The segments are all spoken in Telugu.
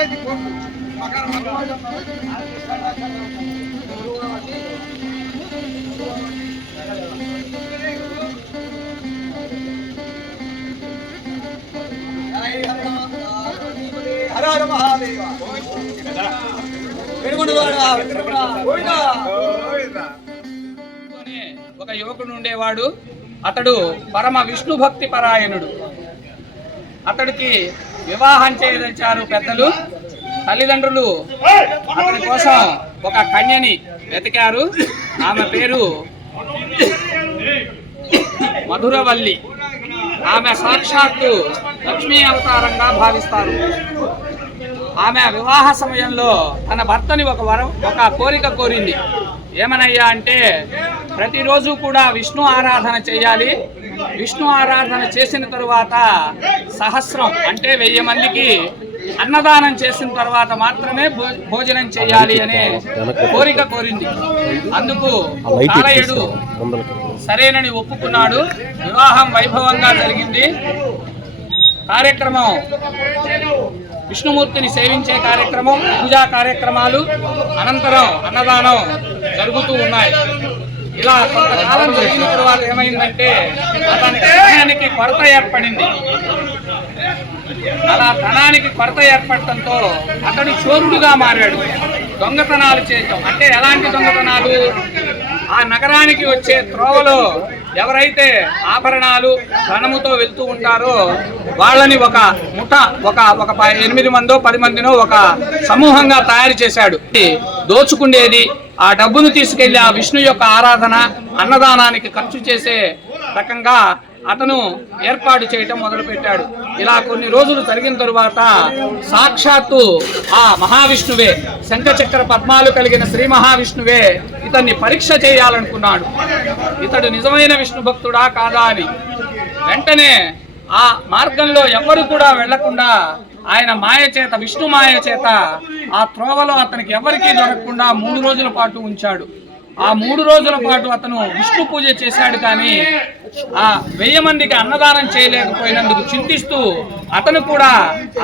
ఒక యువకుడు ఉండేవాడు. అతడు పరమ విష్ణు భక్తి పరాయణుడు. అతడికి వివాహం చేయదలిచారు పెద్దలు. తల్లిదండ్రులు అతని కోసం ఒక కన్యని వెతికారు. ఆమె పేరు మధురవల్లి. ఆమె సాక్షాత్తు లక్ష్మీ అవతారంగా భావిస్తారు. ఆమె వివాహ సమయంలో తన భర్తని ఒక కోరిక కోరింది. ఏమనయ్యా అంటే, ప్రతిరోజు కూడా విష్ణు ఆరాధన చేయాలి. విష్ణు ఆరాధన చేసిన తరువాత సహస్రం అంటే 1000 మందికి అన్నదానం చేసిన తర్వాత మాత్రమే భోజనం చేయాలి అనే కోరిక కోరింది. అందుకు కాలయుడు సరేనని ఒప్పుకున్నాడు. వివాహం వైభవంగా జరిగింది. కార్యక్రమం విష్ణుమూర్తిని సేవించే కార్యక్రమం, పూజా కార్యక్రమాలు, అనంతరం అన్నదానం జరుగుతూ ఉన్నాయి. ఇలా కొంతకాలం జరిగిన తర్వాత ఏమైందంటే అతనికి ధనానికి కొరత ఏర్పడింది. అలా ధనానికి కొరత ఏర్పడటంతో అతడు చోరుడుగా మారాడు. దొంగతనాలు చేయటం అంటే ఎలాంటి దొంగతనాలు? ఆ నగరానికి వచ్చే త్రోవలో ఎవరైతే ఆభరణాలు ధనముతో వెళ్తూ ఉంటారో వాళ్ళని ఒక ముఠ ఒక 8 మందో 10 మందినో ఒక సమూహంగా తయారు చేశాడు. దోచుకుండేది ఆ డబ్బును తీసుకెళ్లి ఆ విష్ణు యొక్క ఆరాధన అన్నదానానికి ఖర్చు చేసే రకంగా అతను ఏర్పాటు చేయటం మొదలుపెట్టాడు. ఇలా కొన్ని రోజులు జరిగిన తరువాత సాక్షాత్తు ఆ మహావిష్ణువే, శంఖచక్ర పద్మాలు కలిగిన శ్రీ మహావిష్ణువే ఇతన్ని పరీక్ష చేయాలనుకున్నాడు. ఇతడు నిజమైన విష్ణు భక్తుడా కాదా అని. వెంటనే ఆ మార్గంలో ఎవ్వరు కూడా వెళ్లకుండా ఆయన మాయ చేత, విష్ణు మాయ చేత ఆ త్రోవలో అతనికి ఎవరికీ దొరకకుండా 3 రోజుల పాటు ఉంచాడు. ఆ 3 రోజుల పాటు అతను విష్ణు పూజ చేశాడు. కానీ ఆ 1000 మందికి అన్నదానం చేయలేకపోయినందుకు చింతిస్తూ అతను కూడా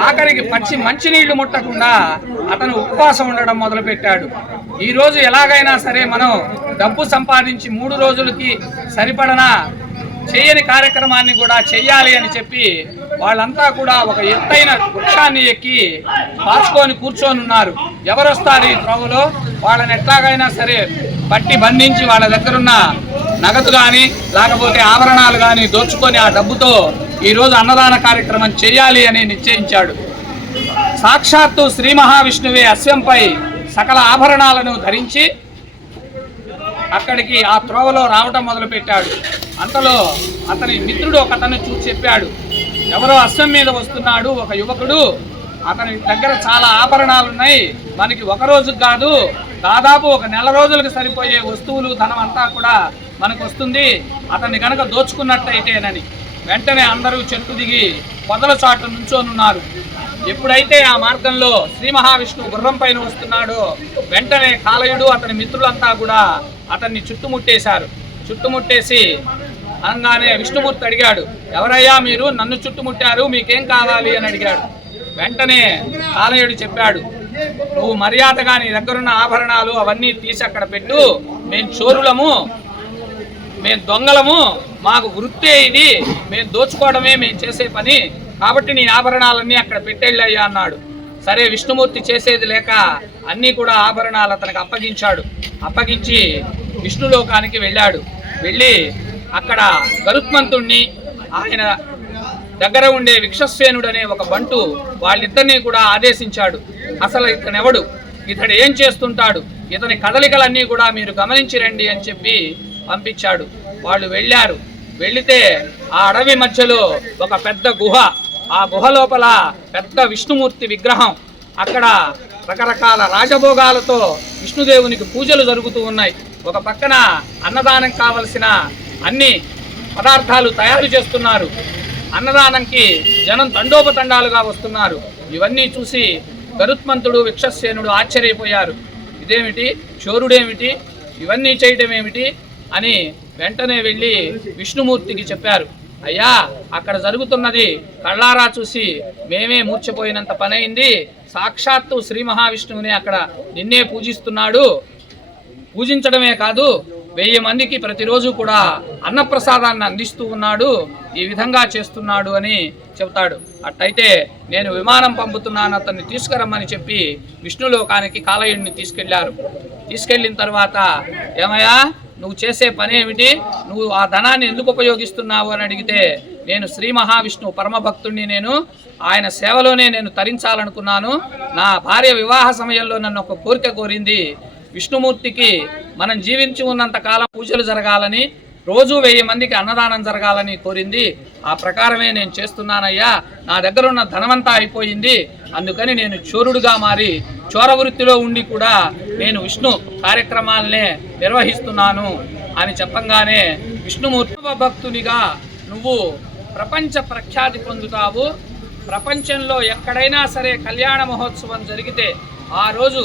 ఆఖరికి మంచినీళ్లు ముట్టకుండా అతను ఉపవాసం ఉండడం మొదలుపెట్టాడు. ఈ రోజు ఎలాగైనా సరే మనం డబ్బు సంపాదించి 3 రోజులకి సరిపడనా చేయని కార్యక్రమాన్ని కూడా చెయ్యాలి అని చెప్పి వాళ్ళంతా కూడా ఒక ఎత్తైన వృక్షాన్ని ఎక్కి పార్చుకొని కూర్చొని ఉన్నారు. ఎవరు వస్తారు ఈ త్రోవలో? వాళ్ళని ఎట్లాగైనా సరే పట్టి బంధించి వాళ్ళ దగ్గరున్న నగదు కానీ లేకపోతే ఆభరణాలు కానీ దోచుకొని ఆ డబ్బుతో ఈరోజు అన్నదాన కార్యక్రమం చేయాలి అని నిశ్చయించాడు. సాక్షాత్తు శ్రీ మహావిష్ణువే అశ్వంపై సకల ఆభరణాలను ధరించి అక్కడికి ఆ త్రోవలో రావటం మొదలుపెట్టాడు. అంతలో అతని మిత్రుడు ఒకతను చూసి చెప్పాడు, ఎవరో అశ్వం మీద వస్తున్నాడు ఒక యువకుడు, అతని దగ్గర చాలా ఆభరణాలు ఉన్నాయి, మనకి ఒక రోజుకు కాదు దాదాపు ఒక నెల రోజులకు సరిపోయే వస్తువులు ధనం అంతా కూడా మనకు వస్తుంది, అతన్ని కనుక దోచుకున్నట్టయితేనని. వెంటనే అందరూ చెట్టు దిగి పొదల చాటు నుంచోనున్నారు. ఎప్పుడైతే ఆ మార్గంలో శ్రీ మహావిష్ణువు గుర్రం పైన వస్తున్నాడో వెంటనే కాలయుడు అతని మిత్రులంతా కూడా అతన్ని చుట్టుముట్టేశారు. చుట్టుముట్టేసి అనగానే విష్ణుమూర్తి అడిగాడు, ఎవరయ్యా మీరు, నన్ను చుట్టుముట్టారు, మీకేం కావాలి అని అడిగాడు. వెంటనే కాలయుడు చెప్పాడు, నువ్వు మర్యాదగా నీ దగ్గరున్న ఆభరణాలు అవన్నీ తీసి అక్కడ పెట్టు, మేము చోరులము, మేము దొంగలము, మాకు వృత్తే ఇది, మేము దోచుకోవడమే మేము చేసే పని, కాబట్టి నీ ఆభరణాలన్నీ అక్కడ పెట్టేళ్ళయ్యా అన్నాడు. సరే విష్ణుమూర్తి చేసేది లేక అన్నీ కూడా ఆభరణాలు అతనికి అప్పగించాడు. అప్పగించి విష్ణులోకానికి వెళ్ళాడు. వెళ్ళి అక్కడ గరుత్మంతుణ్ణి, ఆయన దగ్గర ఉండే విక్షసేనుడు అనే ఒక బంటు, వాళ్ళిద్దరినీ కూడా ఆదేశించాడు. అసలు ఇతనెవడు, ఇతడు ఏం చేస్తుంటాడు, ఇతని కదలికలన్నీ కూడా మీరు గమనించి రండి అని చెప్పి పంపించాడు. వాళ్ళు వెళ్ళారు. వెళితే ఆ అడవి మధ్యలో ఒక పెద్ద గుహ, ఆ గుహ లోపల పెద్ద విష్ణుమూర్తి విగ్రహం, అక్కడ రకరకాల రాజభోగాలతో విష్ణుదేవునికి పూజలు జరుగుతూ ఉన్నాయి. ఒక పక్కన అన్నదానం కావలసిన అన్ని పదార్థాలు తయారు చేస్తున్నారు. అన్నదానంకి జనం తండోపతండాలుగా వస్తున్నారు. ఇవన్నీ చూసి గరుత్మంతుడు విక్షసేనుడు ఆశ్చర్యపోయారు. ఇదేమిటి, చోరుడేమిటి, ఇవన్నీ చేయడం ఏమిటి అని వెంటనే వెళ్ళి విష్ణుమూర్తికి చెప్పారు. అయ్యా అక్కడ జరుగుతున్నది కళ్ళారా చూసి మేమే మూర్ఛపోయినంత పని అయింది. సాక్షాత్తు శ్రీ మహావిష్ణువుని అక్కడ నిన్నే పూజిస్తున్నాడు. పూజించడమే కాదు 1000 మందికి ప్రతిరోజు కూడా అన్నప్రసాదాన్ని అందిస్తూ ఉన్నాడు. ఈ విధంగా చేస్తున్నాడు అని చెబుతాడు. అట్టయితే నేను విమానం పంపుతున్నాను, అతన్ని తీసుకురమ్మని చెప్పి విష్ణులోకానికి కాలయుడిని తీసుకెళ్లారు. తీసుకెళ్ళిన తర్వాత ఏమయ్యా నువ్వు చేసే పని ఏమిటి, నువ్వు ఆ ధనాన్ని ఎందుకు ఉపయోగిస్తున్నావు అని అడిగితే, నేను శ్రీ మహావిష్ణువు పరమభక్తుడిని, నేను ఆయన సేవలోనే నేను తరించాలనుకున్నాను. నా భార్య వివాహ సమయంలో నన్ను ఒక కోరిక కోరింది, విష్ణుమూర్తికి మనం జీవించి ఉన్నంత కాలం పూజలు జరగాలని, రోజు 1000 మందికి అన్నదానం జరగాలని కోరింది. ఆ ప్రకారమే నేను చేస్తున్నానయ్యా. నా దగ్గర ఉన్న ధనమంతా అయిపోయింది. అందుకని నేను చోరుడుగా మారి చోర వృత్తిలో ఉండి కూడా నేను విష్ణు కార్యక్రమాలనే నిర్వహిస్తున్నాను అని చెప్పంగానే విష్ణుమూర్తి భక్తునిగా నువ్వు ప్రపంచ ప్రఖ్యాతి పొందుతావు. ప్రపంచంలో ఎక్కడైనా సరే కళ్యాణ మహోత్సవం జరిగితే ఆ రోజు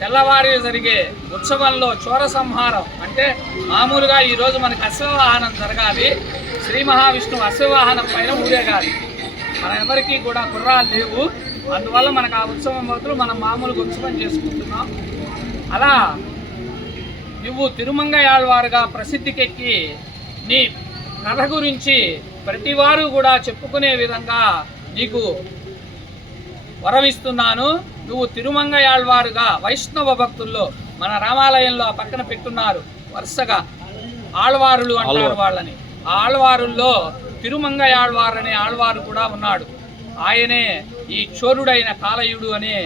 తెల్లవారి జరిగే ఉత్సవంలో చోర సంహారం అంటే మామూలుగా ఈరోజు మనకి అశ్వవాహనం జరగాలి. శ్రీ మహావిష్ణువు అశ్వవాహనం పైన ఊరేగాలి. మన ఎవరికి కూడా గుర్రాలు లేవు. అందువల్ల మనకు ఆ ఉత్సవం బదులు మనం మామూలుగా ఉత్సవం చేసుకుంటున్నాం. అలా నువ్వు తిరుమంగయాళ్వారుగా ప్రసిద్ధికెక్కి నీ కథ గురించి ప్రతివారు కూడా చెప్పుకునే విధంగా నీకు వరమిస్తున్నాను. నువ్వు తిరుమంగయాళ్వారుగా వైష్ణవ భక్తుల్లో మన రామాలయంలో ఆ పక్కన పెట్టున్నారు వరుసగా ఆళ్వారులు అంటారు వాళ్ళని. ఆ ఆళ్వారుల్లో తిరుమంగయాళ్వారు అనే ఆళ్వారు కూడా ఉన్నాడు. ఆయనే ఈ చోరుడైన కాలయుడు అనే